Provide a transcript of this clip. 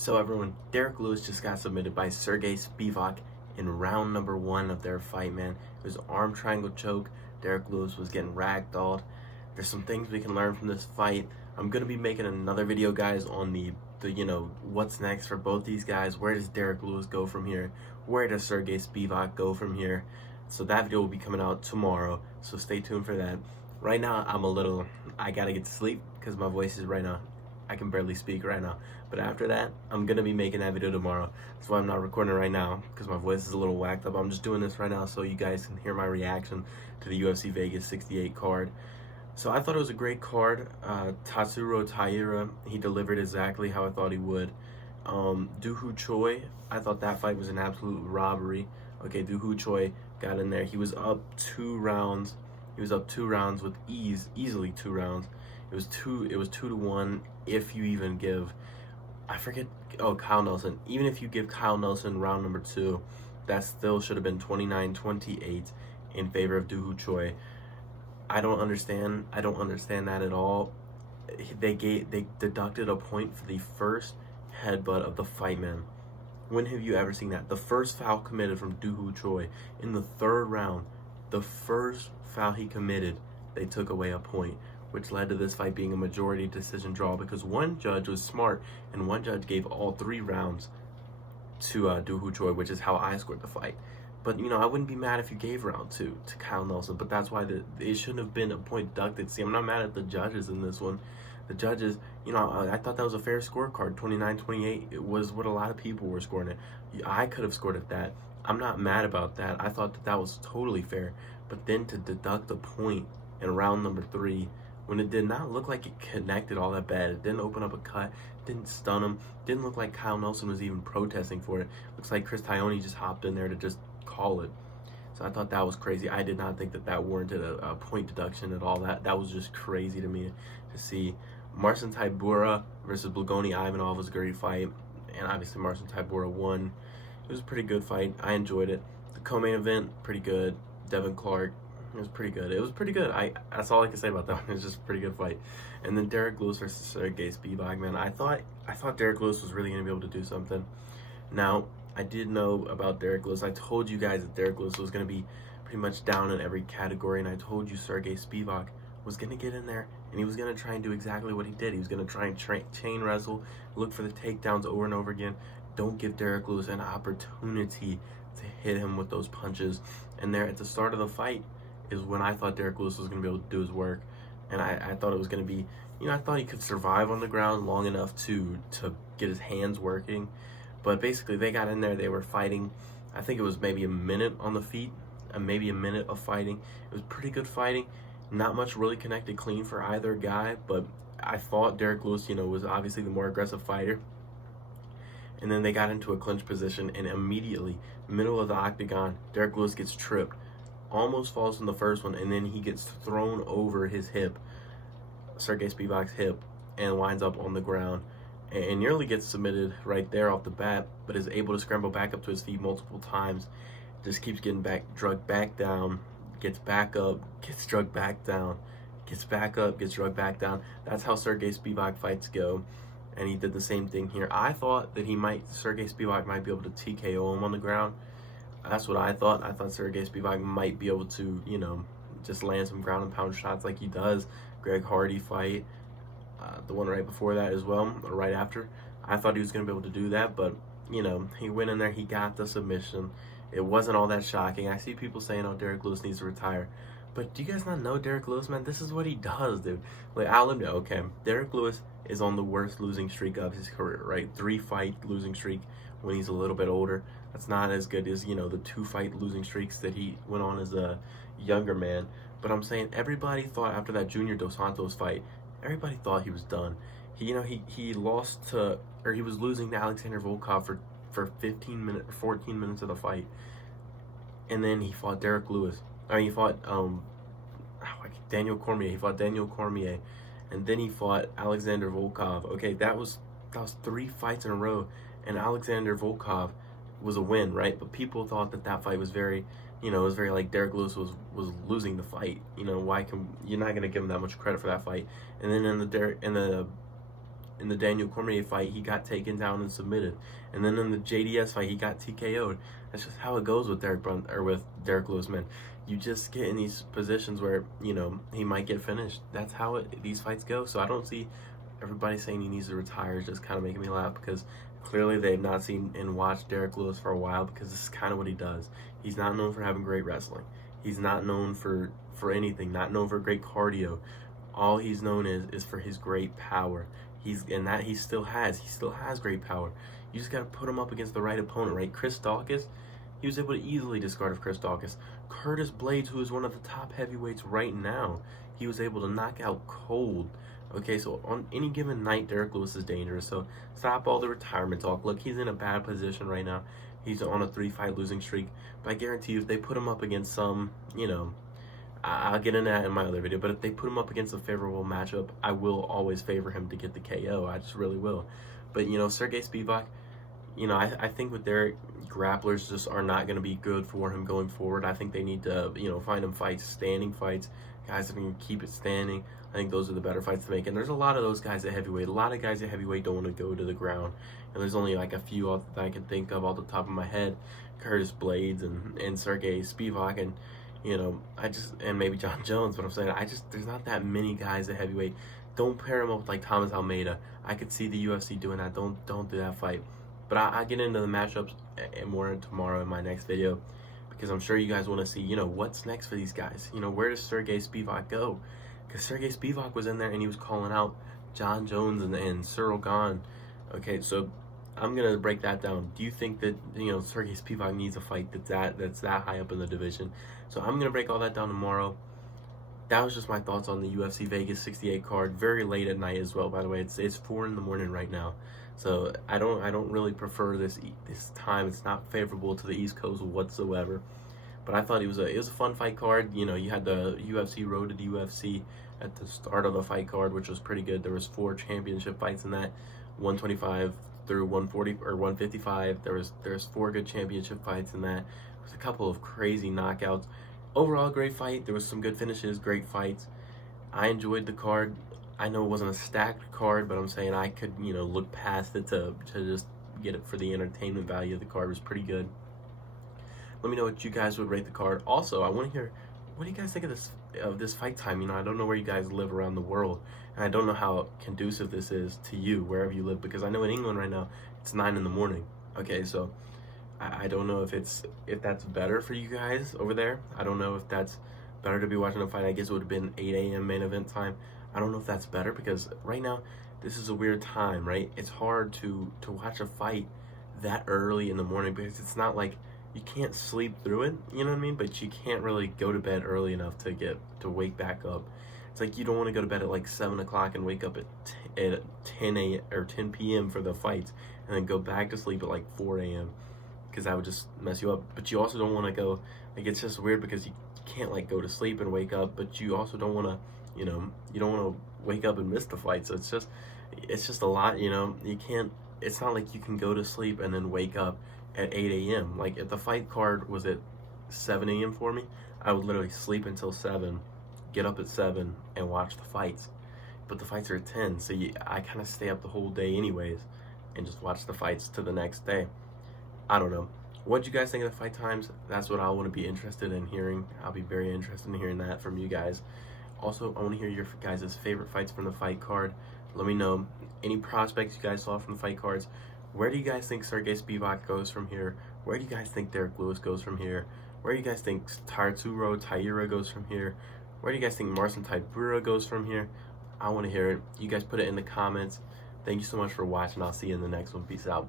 So everyone, Derrick Lewis just got submitted by Sergey Spivak in round number 1 of their fight, man. It was an arm triangle choke. Derrick Lewis was getting ragdolled. There's some things we can learn from this fight. I'm going to be making another video, guys, on the what's next for both these guys. Where does Derrick Lewis go from here? Where does Sergey Spivak go from here? So that video will be coming out tomorrow, so stay tuned for that. Right now, I gotta get to sleep because my voice is right now. I can barely speak right now. But after that, I'm gonna be making that video tomorrow. That's why I'm not recording it right now, because my voice is a little whacked up. I'm just doing this right now so you guys can hear my reaction to the UFC Vegas 68 card. So I thought it was a great card. Tatsuro Taira, he delivered exactly how I thought he would. Doo Ho Choi, I thought that fight was an absolute robbery. Okay, Doo Ho Choi got in there. He was up 2 rounds. He was up 2 rounds with easily 2 rounds. It was 2-1 if you even give, I forget, Kyle Nelson. Even if you give Kyle Nelson round number 2, that still should have been 29-28 in favor of Doo Ho Choi. I don't understand that at all. They deducted a point for the first headbutt of the fight, man. When have you ever seen that? The first foul committed from Doo Ho Choi in the 3rd round, the first foul he committed, they took away a point, which led to this fight being a majority decision draw because one judge was smart and one judge gave all 3 rounds to Doo Ho Choi, which is how I scored the fight. But, I wouldn't be mad if you gave round 2 to Kyle Nelson, but that's why it shouldn't have been a point deducted. See, I'm not mad at the judges in this one. The judges, I thought that was a fair scorecard. 29-28, it was what a lot of people were scoring it. I could have scored at that. I'm not mad about that. I thought that was totally fair. But then to deduct a point in round number 3, when it did not look like it connected all that bad, it didn't open up a cut, didn't stun him, didn't look like Kyle Nelson was even protesting for it. Looks like Chris Tione just hopped in there to just call it. So I thought that was crazy. I did not think that warranted a point deduction at all. That was just crazy to me to see. Marcin Tybura versus Blagoni Ivanov was a great fight, and obviously Marcin Tybura won. It was a pretty good fight. I enjoyed it. The co-main event, pretty good. Devin Clark, it was pretty good. It was pretty good. That's all I can say about that one. It was just a pretty good fight. And then Derrick Lewis versus Sergey Spivak, man. I thought Derrick Lewis was really going to be able to do something. Now, I did know about Derrick Lewis. I told you guys that Derrick Lewis was going to be pretty much down in every category, and I told you Sergey Spivak was going to get in there, and he was going to try and do exactly what he did. He was going to try and chain wrestle, look for the takedowns over and over again. Don't give Derrick Lewis an opportunity to hit him with those punches. And there at the start of the fight is when I thought Derrick Lewis was going to be able to do his work, and I thought it was going to be, I thought he could survive on the ground long enough to get his hands working. But basically, they got in there, they were fighting. I think it was maybe a minute on the feet, maybe a minute of fighting. It was pretty good fighting. Not much really connected clean for either guy, but I thought Derrick Lewis, was obviously the more aggressive fighter. And then they got into a clinch position, and immediately, middle of the octagon, Derrick Lewis gets tripped, almost falls in the first one, and then he gets thrown over his hip, Sergey Spivak's hip, and winds up on the ground. And nearly gets submitted right there off the bat, but is able to scramble back up to his feet multiple times. Just keeps getting drugged back down, gets back up, gets drugged back down, gets back up, gets drugged back down. That's how Sergey Spivak fights go, and he did the same thing here. I thought that Sergey Spivak might be able to TKO him on the ground. That's what I thought. I thought Sergey Spivak might be able to, just land some ground and pound shots like he does. Greg Hardy fight. The one right before that as well, or right after. I thought he was going to be able to do that, but, he went in there, he got the submission. It wasn't all that shocking. I see people saying, oh, Derrick Lewis needs to retire. But do you guys not know Derrick Lewis, man? This is what he does, dude. Like, I'll admit, okay, Derrick Lewis is on the worst losing streak of his career, right? 3-fight losing streak when he's a little bit older. That's not as good as, the 2-fight losing streaks that he went on as a younger man. But I'm saying everybody thought after that Junior Dos Santos fight, everybody thought he was done. He lost to, or he was losing to Alexander Volkov for 14 minutes of the fight, and then he fought Derrick Lewis. He fought Daniel Cormier. He fought Daniel Cormier, and then he fought Alexander Volkov. Okay, that was 3 fights in a row, and Alexander Volkov was a win, right? But people thought that fight was very, it was very like Derrick Lewis was losing the fight. You're not gonna give him that much credit for that fight. And then in the in the Daniel Cormier fight, he got taken down and submitted, and then in the JDS fight, he got TKO'd. That's just how it goes with Derrick Lewis, man. You just get in these positions where he might get finished. That's how these fights go. So I don't see everybody saying he needs to retire. It's just kind of making me laugh because clearly they've not seen and watched Derrick Lewis for a while, because this is kind of what he does. He's not known for having great wrestling. He's not known for anything. Not known for great cardio. All he's known is for his great power. He still has great power. You just got to put him up against the right opponent, right? Chris Daukaus, he was able to easily discard of Chris Daukaus. Curtis Blades, who is one of the top heavyweights right now, he was able to knock out cold. Okay, so on any given night, Derrick Lewis is dangerous. So stop all the retirement talk. Look, he's in a bad position right now. He's on a 3-fight losing streak. But I guarantee you, if they put him up against some, I'll get into that in my other video, but if they put him up against a favorable matchup, I will always favor him to get the KO. I just really will. But, Sergey Spivak, I think with Derrick, grapplers just are not going to be good for him going forward. I think they need to, find him fights, standing fights, guys that can keep it standing. I think those are the better fights to make. And there's a lot of those guys at heavyweight. A lot of guys at heavyweight don't want to go to the ground. And there's only like a few that I can think of off the top of my head. Curtis Blades and Sergey Spivak and, and maybe John Jones. But I'm saying, there's not that many guys at heavyweight. Don't pair him up with like Thomas Almeida. I could see the UFC doing that. Don't do that fight. But I'll get into the matchups and more tomorrow in my next video, because I'm sure you guys want to see, what's next for these guys. Where does Sergey Spivak go? Because Sergey Spivak was in there and he was calling out John Jones and Cyril Gahn. Okay, so I'm gonna break that down. Do you think that Sergey Spivak needs a fight that's that high up in the division? So I'm gonna break all that down tomorrow. That was just my thoughts on the UFC Vegas 68 card. Very late at night as well, by the way. It's 4 in the morning right now. So I don't really prefer this time. It's not favorable to the East Coast whatsoever. But I thought it was a fun fight card. You had the UFC Road to the UFC at the start of the fight card, which was pretty good. There was 4 championship fights in that, 125 through 140 or 155. There's 4 good championship fights in that. There was a couple of crazy knockouts. Overall, great fight. There was some good finishes, great fights. I enjoyed the card. I know it wasn't a stacked card, but I'm saying I could, look past it to just get it for the entertainment value of the card. It was pretty good. Let me know what you guys would rate the card. Also, I want to hear, what do you guys think of this fight time? I don't know where you guys live around the world, and I don't know how conducive this is to you wherever you live, because I know in England right now it's 9 in the morning. Okay, so I don't know if that's better for you guys over there. I don't know if that's better to be watching a fight. I guess it would have been 8 a.m. main event time. I don't know if that's better, because right now this is a weird time, right? It's hard to watch a fight that early in the morning, because it's not like you can't sleep through it, you know what I mean? But you can't really go to bed early enough to wake back up. It's like you don't want to go to bed at like 7 o'clock and wake up at 10 a.m. or 10 p.m. for the fights, and then go back to sleep at like 4 a.m. because that would just mess you up. But you also don't want to go, like, it's just weird because you can't like go to sleep and wake up, but you also don't want to, you don't want to wake up and miss the fight. So it's just a lot, you can't, it's not like you can go to sleep and then wake up at 8 a.m. Like, if the fight card was at 7 a.m. for me, I would literally sleep until 7, get up at 7, and watch the fights. But the fights are at 10, so I kind of stay up the whole day anyways, and just watch the fights to the next day. I don't know. What do you guys think of the fight times? That's what I want to be interested in hearing. I'll be very interested in hearing that from you guys. Also, I want to hear your guys' favorite fights from the fight card. Let me know any prospects you guys saw from the fight cards. Where do you guys think Sergey Spivak goes from here? Where do you guys think Derrick Lewis goes from here? Where do you guys think Taira goes from here? Where do you guys think Marcin Tybura goes from here? I want to hear it. You guys put it in the comments. Thank you so much for watching. I'll see you in the next one. Peace out.